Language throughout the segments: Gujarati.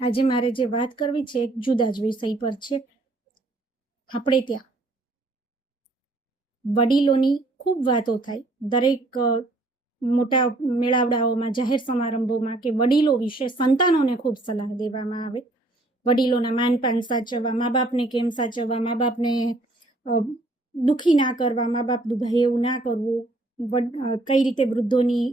આજે મારે જે વાત કરવી છે એક જુદા જ વિષય પર છે. આપણે ત્યાં વડીલોની ખૂબ વાતો થાય. દરેક મોટા મેળાવડાઓમાં, જાહેર સમારંભોમાં કે વડીલો વિશે સંતાનોને ખૂબ સલાહ દેવામાં આવે. વડીલોના માનપાન સાચવવા, મા બાપને કેમ સાચવવા, મા બાપને દુઃખી ના કરવા, મા બાપ દુભાઈ એવું ના કરવું, કઈ રીતે વૃદ્ધોની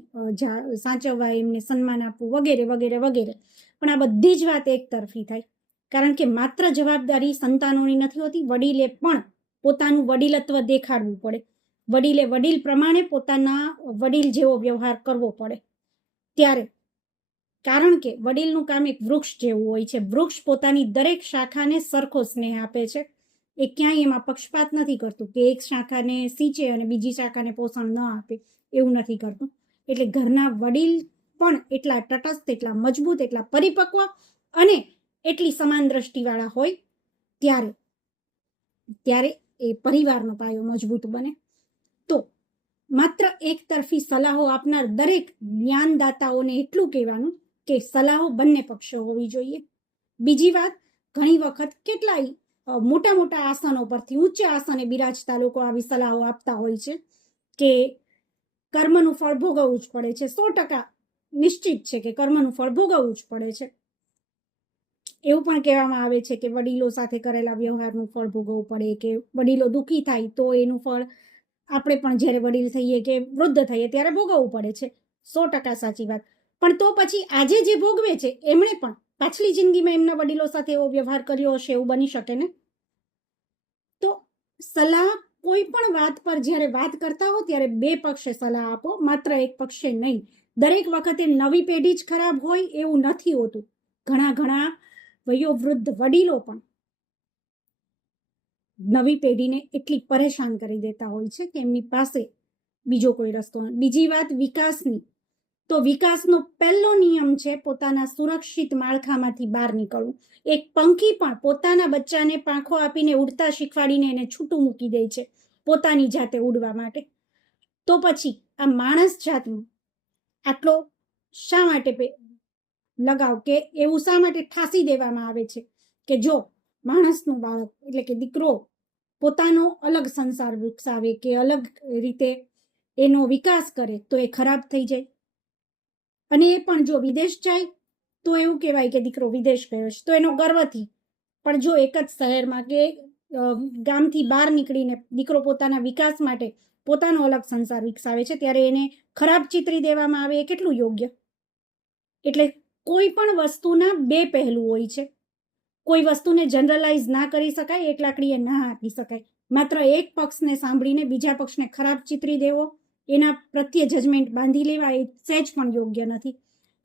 સાચવવા, એમને સન્માન આપવું, વગેરે વગેરે વગેરે. પણ આ બધી જ વાત એક તરફી થાય, કારણ કે માત્ર જવાબદારી સંતાનોની નથી હોતી. વડીલે પણ પોતાનું વડીલત્વ દેખાડવું પડે. વડીલે વડીલ પ્રમાણે પોતાના વડીલ જેવો વ્યવહાર કરવો પડે. ત્યારે કારણ કે વડીલનું કામ એક વૃક્ષ જેવું હોય છે. વૃક્ષ પોતાની દરેક શાખાને સરખો સ્નેહ આપે છે. એ ક્યાંય એમાં પક્ષપાત નથી કરતું કે એક શાખાને સિંચે અને બીજી શાખાને પોષણ ન આપે, એવું નથી કરતું. એટલે ઘરના વડીલ પણ એટલા તટસ્થ, એટલા મજબૂત, એટલા પરિપક્વ અને એટલી સમાન દ્રષ્ટિવાળા હોય ત્યારે એ પરિવારનો પાયો મજબૂત બને. તો માત્ર એક તરફી સલાહો આપનાર દરેક જ્ઞાનદાતાઓને એટલું કહેવાનું કે સલાહો બંને પક્ષો હોવી જોઈએ. બીજી વાત, ઘણી વખત કેટલાય મોટા મોટા આસનો પરથી, ઉચ્ચ આસને બિરાજતા લોકો આવી સલાહો આપતા હોય છે કે કર્મનું ફળ ભોગવવું જ પડે છે. 100% નિશ્ચિત છે કે કર્મનું ફળ ભોગવવું જ પડે છે. એવું પણ કહેવામાં આવે છે કે વડીલો સાથે કરેલા વ્યવહારનું ફળ ભોગવવું પડે, કે વડીલો દુઃખી થાય તો એનું ફળ આપણે પણ જ્યારે વડીલ થઈએ કે વૃદ્ધ થઈએ ત્યારે ભોગવવું પડે છે. 100% સાચી વાત. પણ તો પછી આજે જે ભોગવે છે એમણે પણ પાછલી જિંદગીમાં એમના વડીલો સાથે એવો વ્યવહાર કર્યો હશે, એવું બની શકે ને. તો સલાહ કોઈ પણ વાત પર જ્યારે વાત કરતા હો ત્યારે બે પક્ષે સલાહ આપો, માત્ર એક પક્ષે નહીં. દરેક વખતે નવી પેઢી જ ખરાબ હોય એવું નથી હોતું. ઘણા વયોવૃદ્ધ વડીલો પણ નવી પેઢીને એટલી પરેશાન કરી દેતા હોય છે કે એમની પાસે બીજો કોઈ રસ્તો નથી. બીજી વાત વિકાસની, તો વિકાસનો પહેલો નિયમ છે પોતાના સુરક્ષિત માળખામાંથી બહાર નીકળવું. એક પંખી પણ પોતાના બચ્ચાને પાંખો આપીને ઉડતા શીખવાડીને એને છૂટું મૂકી દે છે પોતાની જાતે ઉડવા માટે. તો પછી આ માણસ જાતનું આટલો શા માટે લગાવ, કે એવું શા માટે ઠાસી દેવામાં આવે છે કે જો માણસનું બાળક એટલે કે દીકરો પોતાનો અલગ સંસાર વિકસાવે કે અલગ રીતે એનો વિકાસ કરે તો એ ખરાબ થઈ જાય. અને એ પણ જો વિદેશ જાય તો એવું કહેવાય કે દીકરો વિદેશ ગયો છે, તો એનો ગર્વથી. પણ જો એક જ શહેરમાં કે ગામથી બહાર નીકળીને દીકરો પોતાના વિકાસ માટે પોતાનો અલગ સંસાર વિકસાવે છે ત્યારે એને ખરાબ ચિતરી દેવામાં આવે, એ કેટલું યોગ્ય. એટલે કોઈ પણ વસ્તુના બે પહેલું હોય છે. કોઈ વસ્તુને જનરલાઇઝ ના કરી શકાય, એક લાકડીએ ના આપી શકાય. માત્ર એક પક્ષને સાંભળીને બીજા પક્ષને ખરાબ ચિતરી દેવો, એના પ્રત્યે જજમેન્ટ બાંધી લેવા, એ સહેજ પણ યોગ્ય નથી.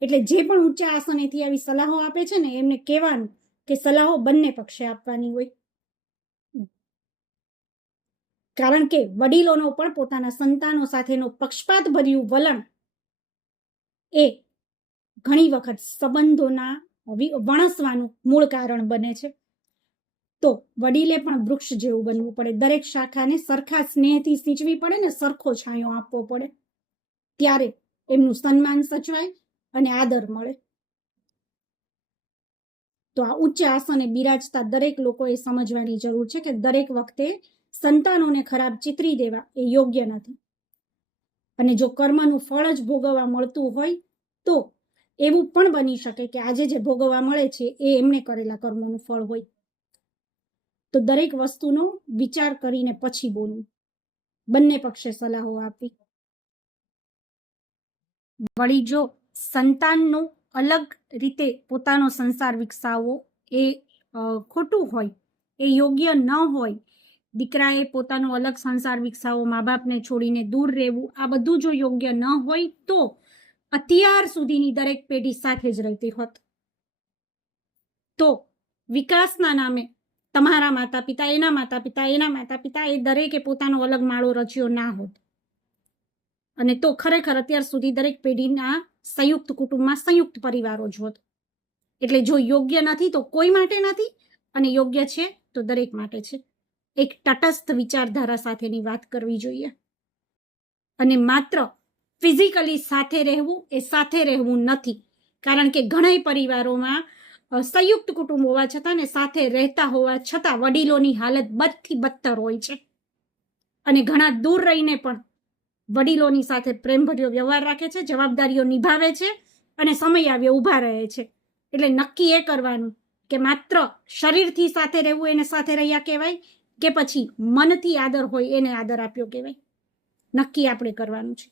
એટલે જે પણ ઊંચા આસનેથી આવી સલાહો આપે છે ને એમને કહેવાનું કે સલાહો બંને પક્ષે આપવાની હોય. કારણ કે વડીલોનો પણ પોતાના સંતાનો સાથેનો પક્ષપાત ભર્યું વલણ એ ઘણી વખત સંબંધોના વણસવાનું મૂળ કારણ બને છે. તો વડીલે પણ વૃક્ષ જેવું બનવું પડે. દરેક શાખાને સરખા સ્નેહથી સિંચવી પડે ને સરખો છાંયો આપવો પડે, ત્યારે એમનું સન્માન સચવાય અને આદર મળે. તો આ ઉચ્ચ આસને બિરાજતા દરેક લોકોએ સમજવાની જરૂર છે કે દરેક વખતે સંતાનોને ખરાબ ચિતરી દેવા એ યોગ્ય નથી. અને જો કર્મનું ફળ જ ભોગવવા મળતું હોય તો એવું પણ બની શકે કે આજે જે ભોગવવા મળે છે એ એમણે કરેલા કર્મનું ફળ હોય. તો દરેક વસ્તુનો વિચાર કરીને પછી બોલવું, બંને પક્ષે સલાહો આપવી. વળી જો સંતાનનો અલગ રીતે પોતાનો સંસાર વિકસાવવો એ ખોટું હોય, એ યોગ્ય ન હોય, દીકરાએ પોતાનો અલગ સંસાર વિકસાવવો, મા બાપને છોડીને દૂર રહેવું, આ બધું જો યોગ્ય ન હોય તો અત્યાર સુધીની દરેક પેઢી સાથે જ રહેતી હોત. તો વિકાસના નામે તમારા માતા પિતા, એના માતા પિતા, એના માતા પિતા, એ દરેકે પોતાનો અલગ માળો રચ્યો ના હોત. અને તો ખરેખર અત્યાર સુધી દરેક પેઢીના સંયુક્ત કુટુંબમાં સંયુક્ત પરિવારો જ હોત. એટલે જો યોગ્ય નથી તો કોઈ માટે નથી, અને યોગ્ય છે તો દરેક માટે છે. એક તટસ્થ વિચારધારા સાથેની વાત કરવી જોઈએ. અને માત્ર ફિઝિકલી સાથે રહેવું એ સાથે રહેવું નથી. કારણ કે ઘણા પરિવારોમાં સંયુક્ત કુટુંબ હોવા છતાં ને સાથે રહેતા હોવા છતાં વડીલોની હાલત બદથી બદતર હોય છે અને ઘણા દૂર રહીને પણ વડીલોની સાથે પ્રેમભર્યો વ્યવહાર રાખે છે, જવાબદારીઓ નિભાવે છે અને સમય આવ્યો ઊભા રહે છે. એટલે નક્કી એ કરવાનું કે માત્ર શરીરથી સાથે રહેવું એને સાથે રહ્યા કહેવાય કે પછી મનથી આદર હોય એને આદર આપ્યો કહેવાય. નક્કી આપણે કરવાનું છે.